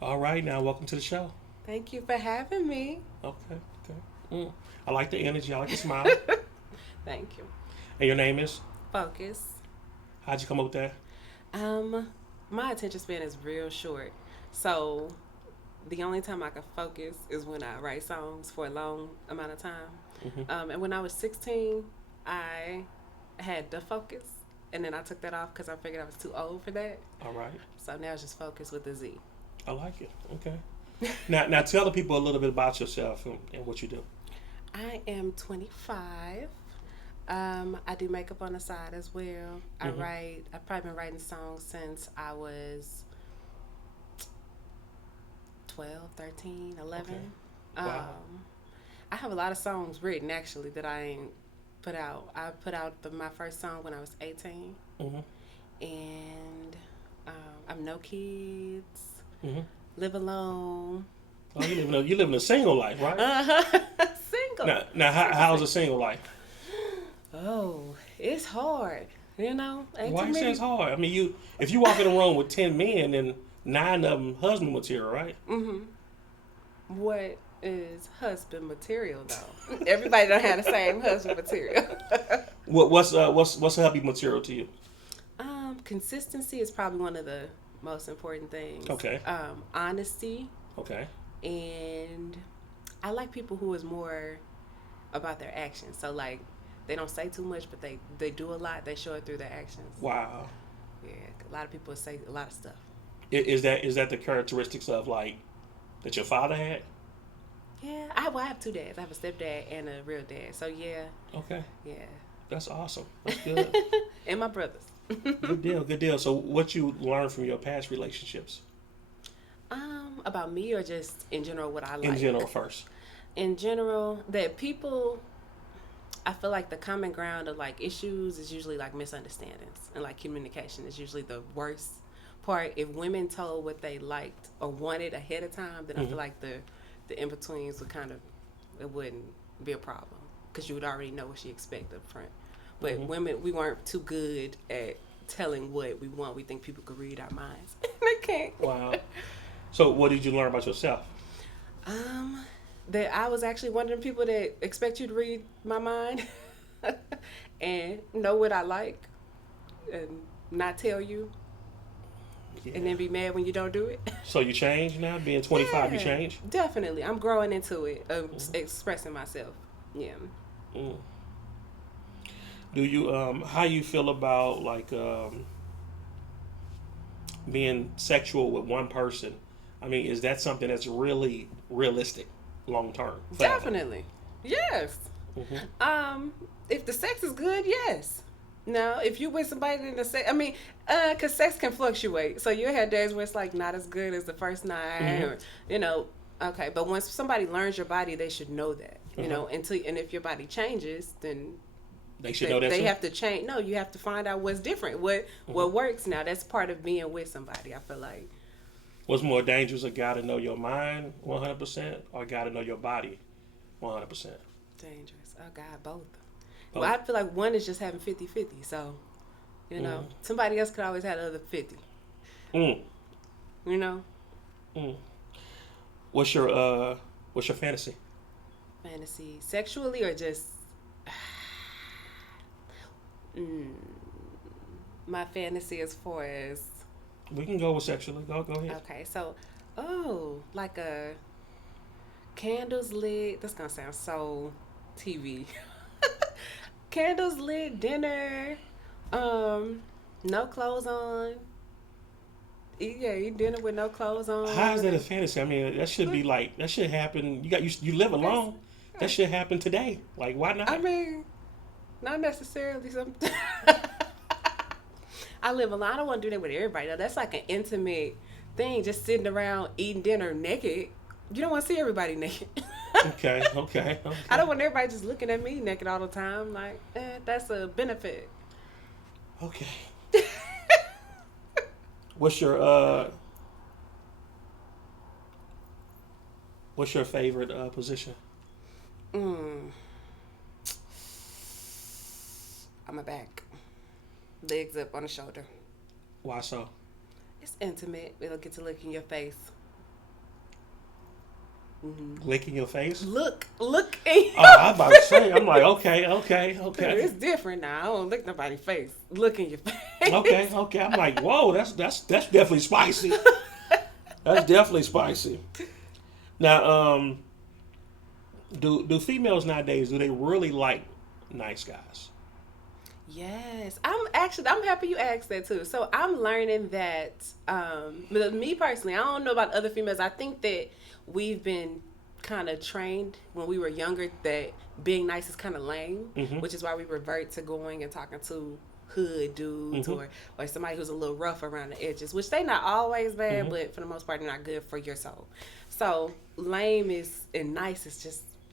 All right, now welcome to the show. Thank you for having me. Okay, okay. I like the energy. I like the smile. Thank you. And your name is? Focus. How'd you come up with that? Um, my attention span is real short, so the only time I can focus is when I write songs for a long amount of time. Hmm. And when I was 16, I had the focus, and then I took that off because I figured I was too old for that. All right. So now it's just focus with a Z. I like it. Okay. Now tell the people a little bit about yourself and what you do. I am 25. I do makeup on the side as well. I Hmm. write. I've probably been writing songs since I was 12, 13, Okay. 11. Wow. I have a lot of songs written actually that I ain't put out. I put out my first song when I was 18, Hmm. and I'm no kids, Hmm. live alone. Oh, you living a single life, right? Uh-huh. Single. Now how's a single life? Oh, it's hard. Ain't Why too you say many. it's hard? I mean, you if you walk in a room with 10 men, then nine of them husband material, right? Mm-hmm. What is husband material though? Everybody don't have the same husband material. What's hubby material to you? Consistency is probably one of the most important things. Okay. Honesty, Okay. and I like people who is more about their actions. So like they don't say too much, but they do a lot. They show it through their actions. Wow. Yeah, a lot of people say a lot of stuff. Is that the characteristics of like that your father had? Yeah, I have two dads. I have a stepdad and a real dad. So yeah, Okay. yeah, That's awesome. That's good. and my brothers. Good deal. Good deal. So what you learned from your past relationships About me or just in general what I in like. general first? In general, that people, I feel like the common ground of like issues is usually like misunderstandings and like communication is usually the worst part. If women told what they liked or wanted ahead of time, then I Hmm. feel like the in betweens would kind of it wouldn't be a problem because you would already know what she expected up front. But Hmm. women, we weren't too good at telling what we want. We think people could read our minds. They can't. Wow. So what did you learn about yourself? Um, that I was actually one of the people that expect you to read my mind and know what I like and not tell you and Yeah. then be mad when you don't do it. So you changed now, being 25. You Yeah, changed. definitely. I'm growing into it, Hmm. expressing myself. Yeah. Mm. Do you how you feel about like being sexual with one person? I mean, is that something that's really realistic, long term, forever? Definitely. Yes. Hmm. Um, if the sex is good, yes. Now, if you with somebody in the sex, I mean, cause sex can fluctuate. So you had days where it's like not as good as the first night, Hmm. or you know, okay. But once somebody learns your body, they should know that, Uh-huh. Until and if your body changes, then They should they, know that they too. have to change. No, you have to find out what's different, Hmm. what works. Now that's part of being with somebody. I feel like What's more dangerous, a guy to know your mind 100% or a guy to know your body 100%? dangerous. Oh God, both. Well, Both. I feel like one is just having 50-50. So Mm. somebody else could always have the other 50. Mm. You know. Mm. What's your fantasy? Fantasy sexually or just mm, my fantasy as far as We can go with sexually. Go ahead. okay, so like a candles lit. That's gonna sound so TV. Candles lit dinner, um, no clothes on. Eat dinner with no clothes How is on. that a fantasy? I mean, that should be like that should happen. You live That's, alone. That should happen today. Like why I not? mean, not necessarily something. I live alone. I don't want to do that with everybody. Though. That's like an intimate thing, just sitting around eating dinner naked. You don't want to see everybody naked. Okay, okay, I okay, don't want everybody just looking at me naked all the time. Like, that's a benefit. okay. What's your what's your favorite position? Mm. on my back, legs up on the shoulder. Why so? It's intimate. It'll get to look in your face. Mm-hmm. Lick in your face? Look. Oh, I was about to say. I'm like, okay. It's different now. I don't lick nobody's face. Look in your face. Okay. I'm like, whoa, that's definitely spicy. That's definitely spicy. Now, do females nowadays, do they really like nice guys? Yes, I'm happy you asked that too. So I'm learning that, me personally, I don't know about other females. I think that we've been kind of trained when we were younger that being nice is kind of lame, which is why we revert to going and talking to hood dudes or somebody who's a little rough around the edges, which they not always bad, but for the most part, they're not good for your soul. So lame and nice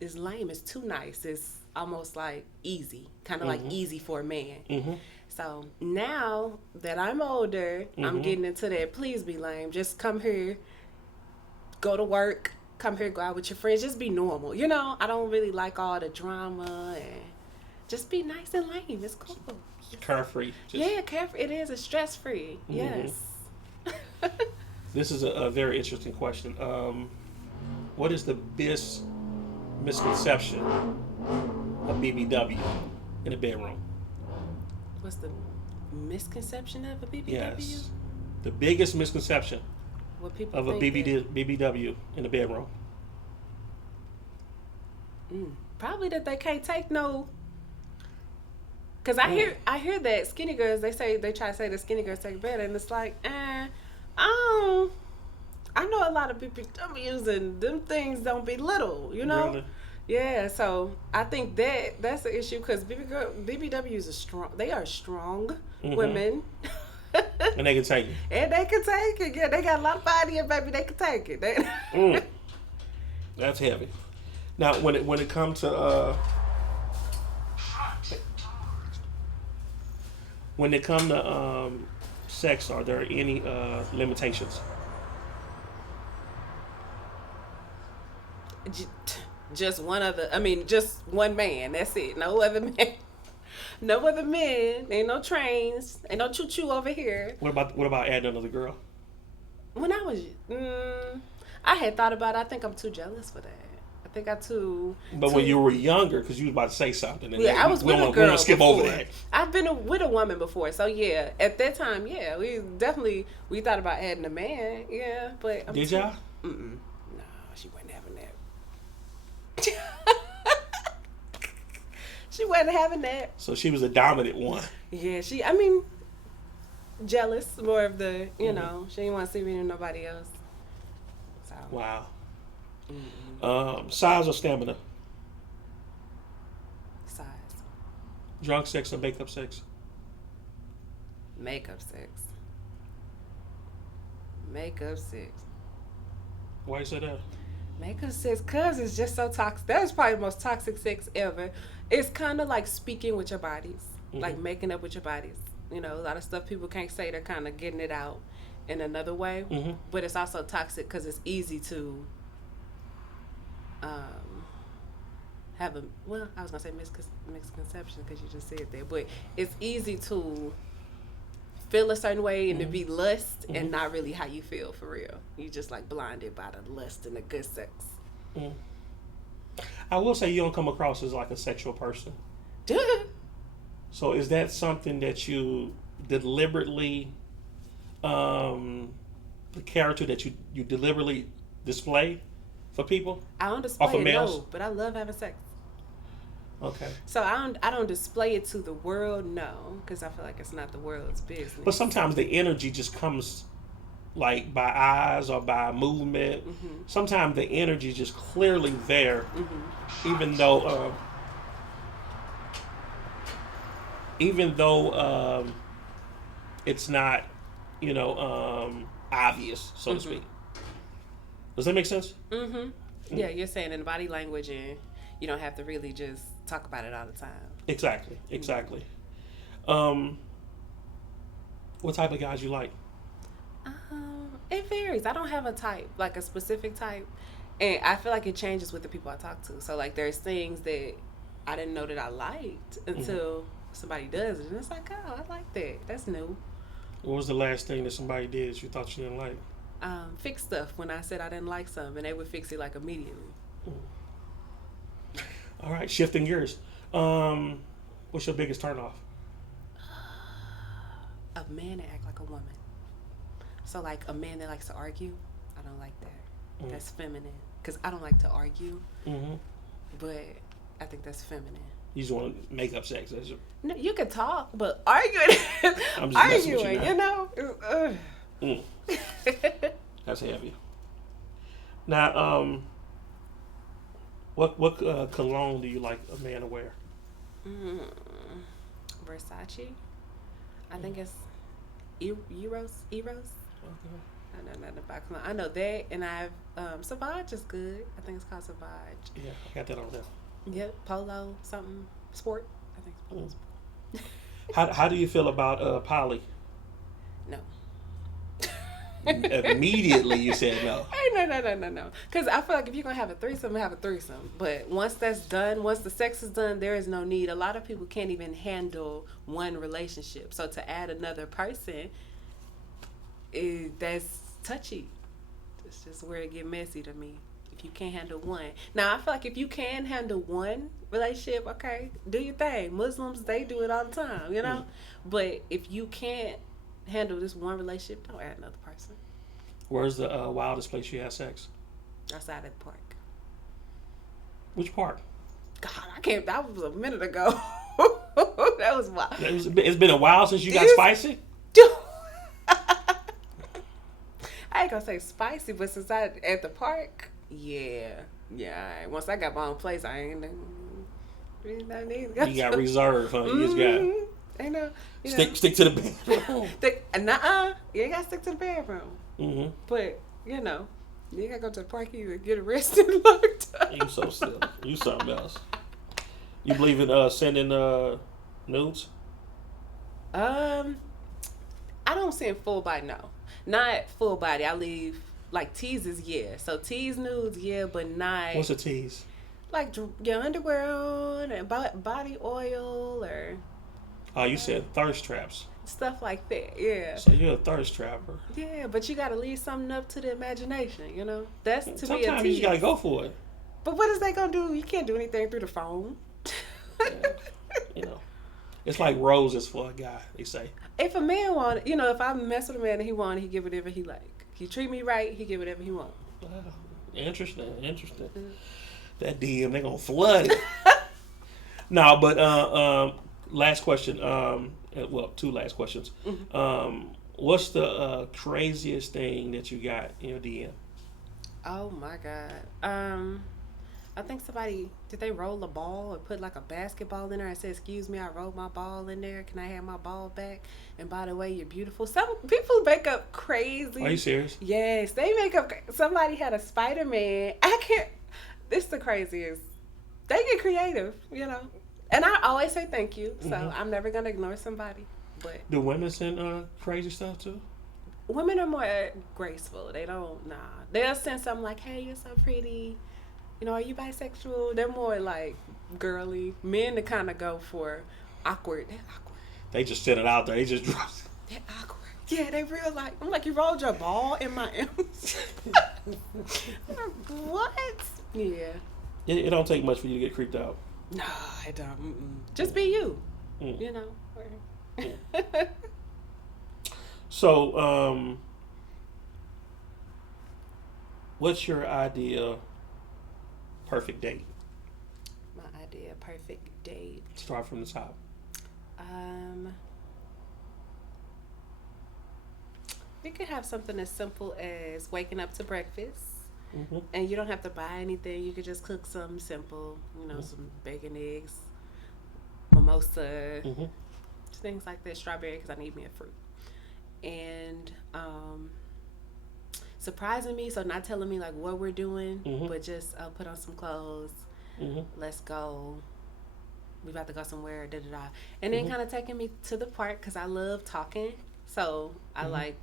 is lame. It's too nice. It's almost like easy, kind of like easy for a man. So now that I'm older, I'm getting into that. Please be lame. Just come here, go to work, come here, go out with your friends. Just be normal. You know, I don't really like all the drama and just be nice and lame. It's cool. Carefree. Yeah, carefree. It is. It's stress free. Yes. This is a very interesting question. What is the biggest misconception of BBW in the bedroom? What's the misconception of a BBW? Yes. The biggest misconception what people of a think BBW in the bedroom. Probably that they can't take no. Cause I hear that skinny girls they try to say that skinny girls take better, and it's like, I know a lot of BBWs and them things don't be little, you know. Really? Yeah, so I think that's the issue because BBWs are strong. They are strong women. And they can take it. And they can take it. Yeah, they got a lot of body, and baby, they can take it. That's heavy. Now, when it comes to sex, are there any limitations? Just one man. That's it. No other man. No other men. Ain't no trains. Ain't no choo-choo over here. What about adding another girl? When I was, I had thought about it. I think I'm too jealous for that. I think I'm too. But when you were younger, because you was about to say something. And I was with a girl. We don't skip over that. I've been with a woman before, so yeah. At that time, yeah, we thought about adding a man, yeah. But did y'all? No, she wasn't having that. She wasn't having that. So she was a dominant one. Yeah, jealous, more of the, she didn't want to see me with nobody else. So. Wow. Size or stamina? Size. Drunk sex or makeup sex? Makeup sex. Makeup sex. Why you say that? Makeup sex, cause it's just so toxic. That was probably the most toxic sex ever. It's kind of like speaking with your bodies, like making up with your bodies. You know, a lot of stuff people can't say. They're kind of getting it out in another way. But it's also toxic because it's easy to have a. Well, I was gonna say misconception because you just said that, but it's easy to feel a certain way and to be lust and not really how you feel for real. You just like blinded by the lust and the good sex. I will say you don't come across as like a sexual person. So is that something that you deliberately, the character that you deliberately display for people? I don't display it, males? no, but I love having sex. Okay. So I don't display it to the world, no, because I feel like it's not the world's business. But sometimes the energy just comes like by eyes or by movement. Sometimes the energy is just clearly there, even though it's not, obvious, so to speak. Does that make sense? Yeah, you're saying in body language, and you don't have to really just talk about it all the time. Exactly. What type of guys you like? It varies. I don't have a type, like a specific type, and I feel like it changes with the people I talk to. So like there's things that I didn't know that I liked until somebody does it, and it's like, oh, I like that. That's new. What was the last thing that somebody did that you thought you didn't like? Fix stuff when I said I didn't like something, and they would fix it like immediately. All right, shifting gears. What's your biggest turnoff? A man that act like a woman. So like a man that likes to argue, I don't like that. Mm. That's feminine. Because I don't like to argue, Mm-hmm. but I think that's feminine. You just want to make up sex. That's your... No, you can talk, but arguing, I'm just messing with arguing, you know? Mm. That's heavy. Now, what cologne do you like a man to wear? Versace. I think it's Eros. Okay. I know nothing about cologne. I know that, and I've Sauvage is good. I think it's called Sauvage. Yeah, I got that on there. Yep, Polo something sport. I think it's Polo sport. How do you feel about poly? No. Immediately you said no. Hey, no. Because I feel like if you're going to have a threesome, have a threesome. But once that's done, once the sex is done, there is no need. A lot of people can't even handle one relationship. So to add another person, that's touchy. It's just where it get messy to me. If you can't handle one. Now, I feel like if you can handle one relationship, okay, do your thing. Muslims, they do it all the time, you know? But if you can't handle this one relationship, don't add another person. Where's the wildest place you had sex? Outside of the park. Which park? God, I can't. That was a minute ago. That was wild. It's been a while since you got spicy? I ain't gonna say spicy, but since I at the park, yeah. Once I got my own place, I ain't. You got reserved, huh? You just got. I know. Stick to the bedroom. You ain't gotta stick to the bedroom. Mm-hmm. But you gotta go to the park either get arrested and locked up. You so silly. You something else. You believe in sending nudes? I don't send full body. No, not full body. I leave like teases. Yeah, so tease nudes. Yeah, but not. What's a tease? Like your underwear on and body oil or. Oh, you said thirst traps. Stuff like that, yeah. So you're a thirst trapper. Yeah, but you gotta leave something up to the imagination, you know? That's to me a tease. Sometimes you just gotta go for it. But what is they gonna do? You can't do anything through the phone. Yeah. It's like roses for a guy, they say. If a man want, if I mess with a man and he want, he give whatever he like. He treat me right, he give whatever he want. Wow. Interesting. That DM, they gonna flood it. No, but last question. Well, two last questions. Mm-hmm. What's the craziest thing that you got in your DM? Oh my God. I think somebody did they roll a ball or put like a basketball in there? I said, "Excuse me, I rolled my ball in there. Can I have my ball back? And by the way, you're beautiful." Some people make up crazy. Are you serious? Yes, they make up. Somebody had a Spider-Man. I can't. This is the craziest. They get creative, And I always say thank you, so I'm never gonna ignore somebody. But do women send crazy stuff too? Women are more graceful. They don't. Nah, they'll send something like, "Hey, you're so pretty. Are you bisexual?" They're more like girly. Men to kind of go for awkward. They're awkward. They just send it out there. They just drop. They're awkward. Yeah, they real like. I'm like, you rolled your ball in my M's. What? Yeah. It don't take much for you to get creeped out. No, I don't. Just be you. So, what's your idea perfect date? My idea perfect date. Start from the top. We could have something as simple as waking up to breakfast. And you don't have to buy anything. You could just cook something simple. Some bacon, eggs, mimosa, things like that. Strawberry, because I need me a fruit. And surprising me, so not telling me like what we're doing, but just put on some clothes. Let's go. We about to go somewhere. Da da da. And then kind of taking me to the park because I love talking. So I like.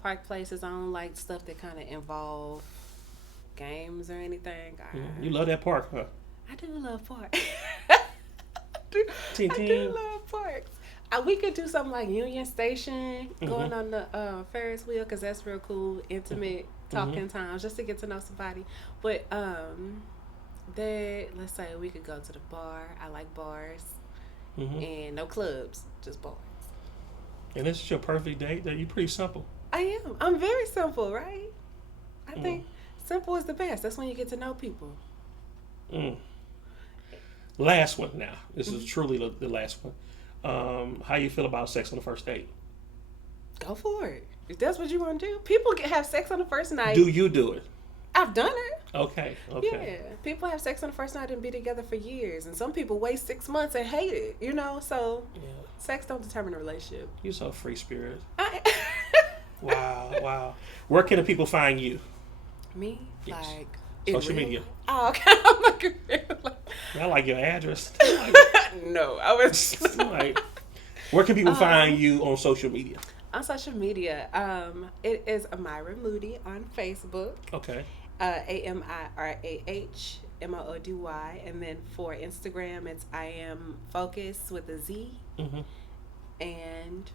Park places. I don't like stuff that kind of involve games or anything. You love that park, huh? I do love park. Ting, I do ting. love parks. We could do something like Union Station, going on the Ferris wheel, because that's real cool, intimate talking times, just to get to know somebody. But let's say we could go to the bar. I like bars, and no clubs, just bars. And this is your perfect date. That you pretty simple. I am. I'm very simple, right? I think simple is the best. That's when you get to know people. Last one now. This is truly the last one. How you feel about sex on the first date? Go for it. If that's what you want to do. People have sex on the first night. Do you do it? I've done it. Okay. Yeah. People have sex on the first night and be together for years. And some people wait 6 months and hate it, So sex don't determine a relationship. You're so free spirit. Wow. Where can the people find you? Me? Yes. Like Social media. Oh, okay. I'm looking I like your address. No, I was Like, where can people find you on social media? On social media, it is Amira Moody on Facebook. Okay. AmirahMoody, and then for Instagram, it's I am Focuz with a Z, and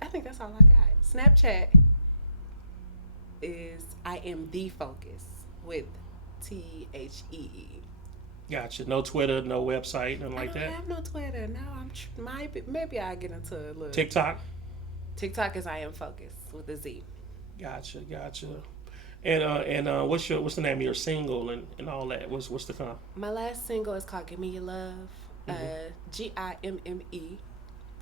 I think that's all I got. Snapchat is I am the Focuz with THEE. Gotcha. No Twitter, no website, nothing like that. I don't have no Twitter. No, maybe I get into a little TikTok. TikTok is I am Focuz with a Z. Gotcha. And what's the name of your single and all that? What's the come? My last single is called "Give Me Your Love." GIMME.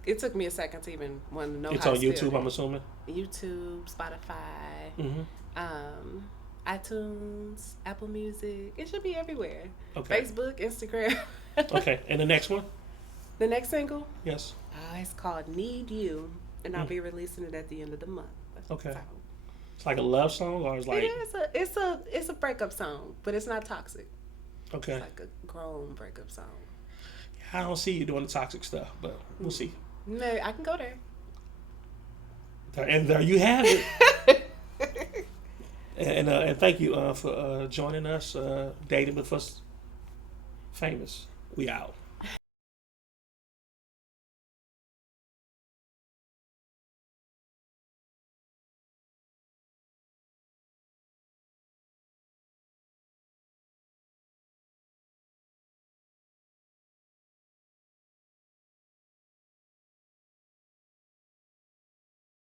It took me a second to even want to know. It's how on to spell YouTube, it. I'm assuming. YouTube, Spotify, iTunes, Apple Music. It should be everywhere. Okay. Facebook, Instagram. Okay. And the next one? The next single? Yes. It's called "Need You," and I'll be releasing it at the end of the month. Okay. So, It's like a love song, or it's like it's a breakup song, but it's not toxic. okay. It's like a grown breakup song. I don't see you doing the toxic stuff, but we'll see. No, I can go there. And there you have it. And thank you for joining us, Dating with Us Famous. We out.